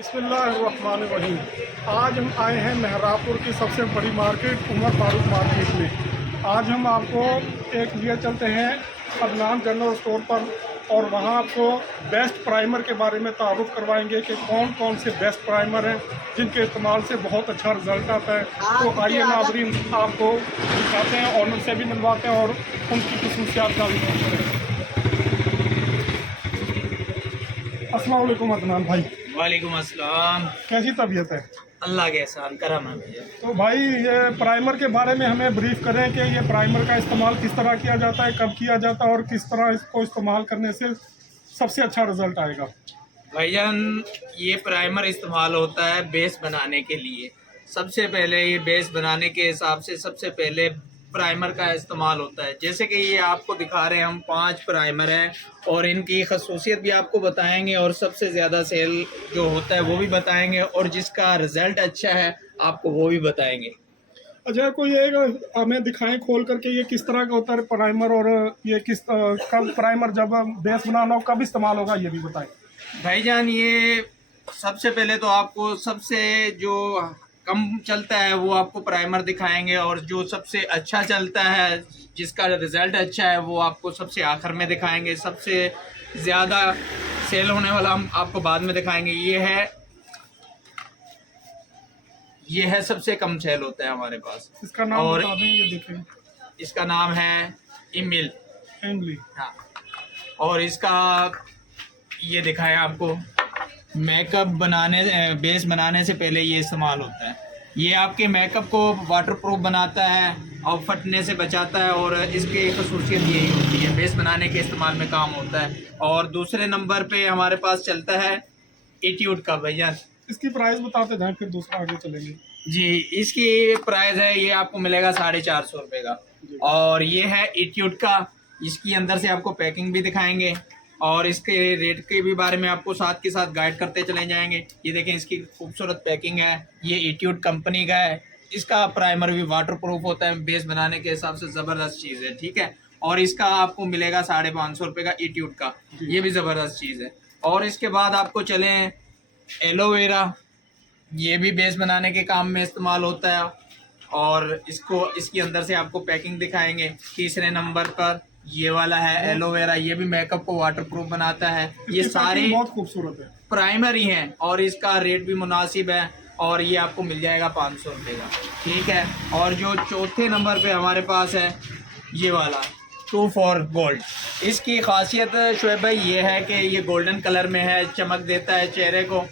बिस्मिल्लाहिर्रहमानिर्रहीम। आज हम आए हैं मेहरापुर की सबसे बड़ी मार्केट उमर फारूक मार्केट में। आज हम आपको एक लिए चलते हैं अदनान जनरल स्टोर पर और वहां आपको बेस्ट प्राइमर के बारे में तारुफ करवाएंगे कि कौन कौन से बेस्ट प्राइमर हैं जिनके इस्तेमाल से बहुत अच्छा रिजल्ट आता है। तो आइए नाज़रीन, आपको दिखाते हैं, ऑनर से भी मिलवाते हैं और उनकी खसूसियात का भी पूछते हैं। अस्सलाम वालेकुम अदनान भाई। वालेकुम अस्सलाम। कैसी तबीयत है? अल्लाह के एहसान करम है भैया। तो भाई, ये प्राइमर के बारे में हमें ब्रीफ करें कि ये प्राइमर का इस्तेमाल किस तरह किया जाता है, कब किया जाता है और किस तरह इसको इस्तेमाल करने से सबसे अच्छा रिजल्ट आएगा। भाईजान, ये प्राइमर इस्तेमाल होता है बेस बनाने के लिए। सबसे पहले ये बेस बनाने के हिसाब से सबसे पहले प्राइमर का इस्तेमाल होता है। जैसे कि ये आपको दिखा रहे हैं, हम 5 प्राइमर हैं और इनकी खसूसियत भी आपको बताएंगे और सबसे ज़्यादा सेल जो होता है वो भी बताएंगे और जिसका रिज़ल्ट अच्छा है आपको वो भी बताएंगे। अच्छा, कोई एक हमें दिखाएं खोल करके ये किस तरह का होता है प्राइमर, और ये किस कब प्राइमर जब बेस बनाना हो कब इस्तेमाल होगा ये भी बताएं। भाईजान, ये सबसे पहले तो आपको सबसे जो कम चलता है वो आपको प्राइमर दिखाएंगे और जो सबसे अच्छा चलता है जिसका रिजल्ट अच्छा है वो आपको सबसे आखिर में दिखाएंगे। सबसे ज़्यादा सेल होने वाला हम आपको बाद में दिखाएंगे। ये है सबसे कम सेल होता है हमारे पास। इसका नाम और बता दें, ये देखें। इसका नाम है इमिल। एंगली। हाँ, और इसका ये दिखाया आपको मेकअप बनाने बेस बनाने से पहले ये इस्तेमाल होता है। ये आपके मेकअप को वाटरप्रूफ बनाता है और फटने से बचाता है और इसकी खसूसियत यही होती है, बेस बनाने के इस्तेमाल में काम होता है। और दूसरे नंबर पे हमारे पास चलता है एट्यूड का। भैया, इसकी प्राइस बताते जाएं फिर दूसरा आगे चलेंगे। जी, इसकी प्राइस है, ये आपको मिलेगा 450 रुपये का। और ये है एट्यूड का। इसकी अंदर से आपको पैकिंग भी दिखाएंगे और इसके रेट के भी बारे में आपको साथ के साथ गाइड करते चले जाएंगे। ये देखें, इसकी खूबसूरत पैकिंग है। ये एट्यूड कंपनी का है। इसका प्राइमर भी वाटरप्रूफ होता है, बेस बनाने के हिसाब से ज़बरदस्त चीज़ है, ठीक है। और इसका आपको मिलेगा 550 रुपये का एट्यूड का। ये भी ज़बरदस्त चीज़ है। और इसके बाद आपको चलें एलोवेरा। ये भी बेस बनाने के काम में इस्तेमाल होता है और इसके अंदर से आपको पैकिंग दिखाएंगे। तीसरे नंबर पर ये वाला है एलोवेरा। ये भी मेकअप को वाटरप्रूफ बनाता है। ये सारे बहुत खूबसूरत है, प्राइमर ही हैं और इसका रेट भी मुनासिब है और ये आपको मिल जाएगा 500 रुपये का, ठीक है। और जो चौथे नंबर पे हमारे पास है ये वाला 2 for गोल्ड। इसकी खासियत शुएब भाई ये है कि ये गोल्डन कलर में है, चमक देता है चेहरे को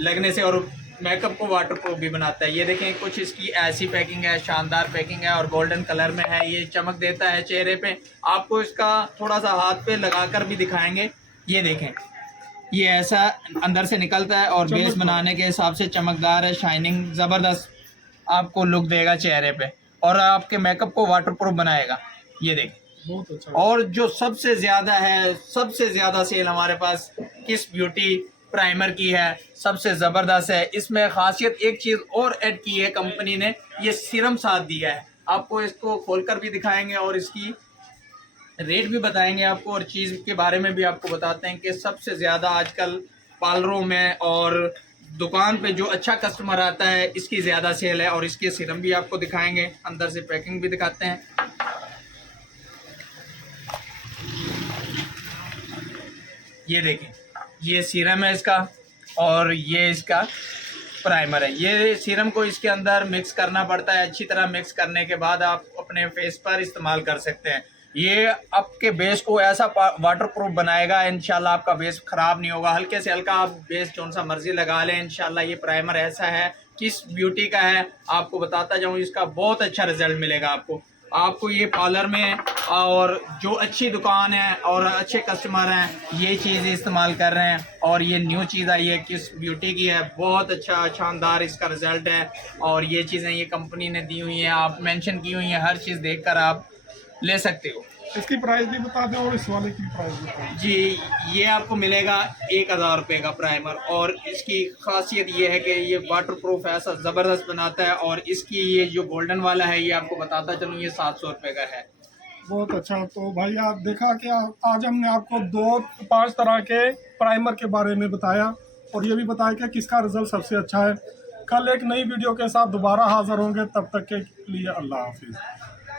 लगने से और मेकअप को वाटरप्रूफ भी बनाता है। ये देखें, कुछ इसकी ऐसी पैकिंग है, शानदार पैकिंग है और गोल्डन कलर में है। ये चमक देता है चेहरे पे। आपको इसका थोड़ा सा हाथ पे लगाकर भी दिखाएंगे। ये देखें, ये ऐसा अंदर से निकलता है और बेस बनाने के हिसाब से चमकदार है, शाइनिंग ज़बरदस्त आपको लुक देगा चेहरे पे और आपके मेकअप को वाटरप्रूफ बनाएगा। ये देखें, बहुत अच्छा। और जो सबसे ज़्यादा है, सबसे ज़्यादा सेल हमारे पास किस ब्यूटी प्राइमर की है, सबसे ज़बरदस्त है। इसमें खासियत एक चीज़ और ऐड की है कंपनी ने, ये सीरम साथ दिया है। आपको इसको खोलकर भी दिखाएंगे और इसकी रेट भी बताएंगे आपको और चीज़ के बारे में भी आपको बताते हैं कि सबसे ज़्यादा आजकल पार्लरों में और दुकान पे जो अच्छा कस्टमर आता है इसकी ज़्यादा सेल है। और इसके सीरम भी आपको दिखाएंगे, अंदर से पैकिंग भी दिखाते हैं। ये देखें, ये सीरम है इसका और ये इसका प्राइमर है। ये सीरम को इसके अंदर मिक्स करना पड़ता है। अच्छी तरह मिक्स करने के बाद आप अपने फेस पर इस्तेमाल कर सकते हैं। ये आपके बेस को ऐसा वाटरप्रूफ बनाएगा, इंशाल्लाह आपका बेस ख़राब नहीं होगा। हल्के से हल्का आप बेस जौन सा मर्जी लगा लें, इंशाल्लाह ये प्राइमर ऐसा है, किस ब्यूटी का है आपको बताता जाऊँ। इसका बहुत अच्छा रिजल्ट मिलेगा आपको ये पार्लर में और जो अच्छी दुकान है और अच्छे कस्टमर हैं ये चीज़ इस्तेमाल कर रहे हैं। और ये न्यू चीज़ आई है, किस ब्यूटी की है, बहुत अच्छा शानदार इसका रिज़ल्ट है। और ये चीज़ें ये कंपनी ने दी हुई हैं, आप मेंशन की हुई हैं, हर चीज़ देखकर आप ले सकते हो। इसकी प्राइस भी बता दें और इस वाले की प्राइस बता दें। जी, ये आपको मिलेगा 1000 रुपये का प्राइमर और इसकी खासियत ये है कि ये वाटरप्रूफ ऐसा ज़बरदस्त बनाता है। और इसकी ये जो गोल्डन वाला है ये आपको बताता चलूँ, ये 700 रुपये का है। बहुत अच्छा। तो भाई, आप देखा कि आज हमने आपको 5 तरह के प्राइमर के बारे में बताया और ये भी बताएं कि किसका रिजल्ट सबसे अच्छा है। कल एक नई वीडियो के साथ दोबारा हाज़िर होंगे, तब तक के लिए अल्लाह हाफिज़।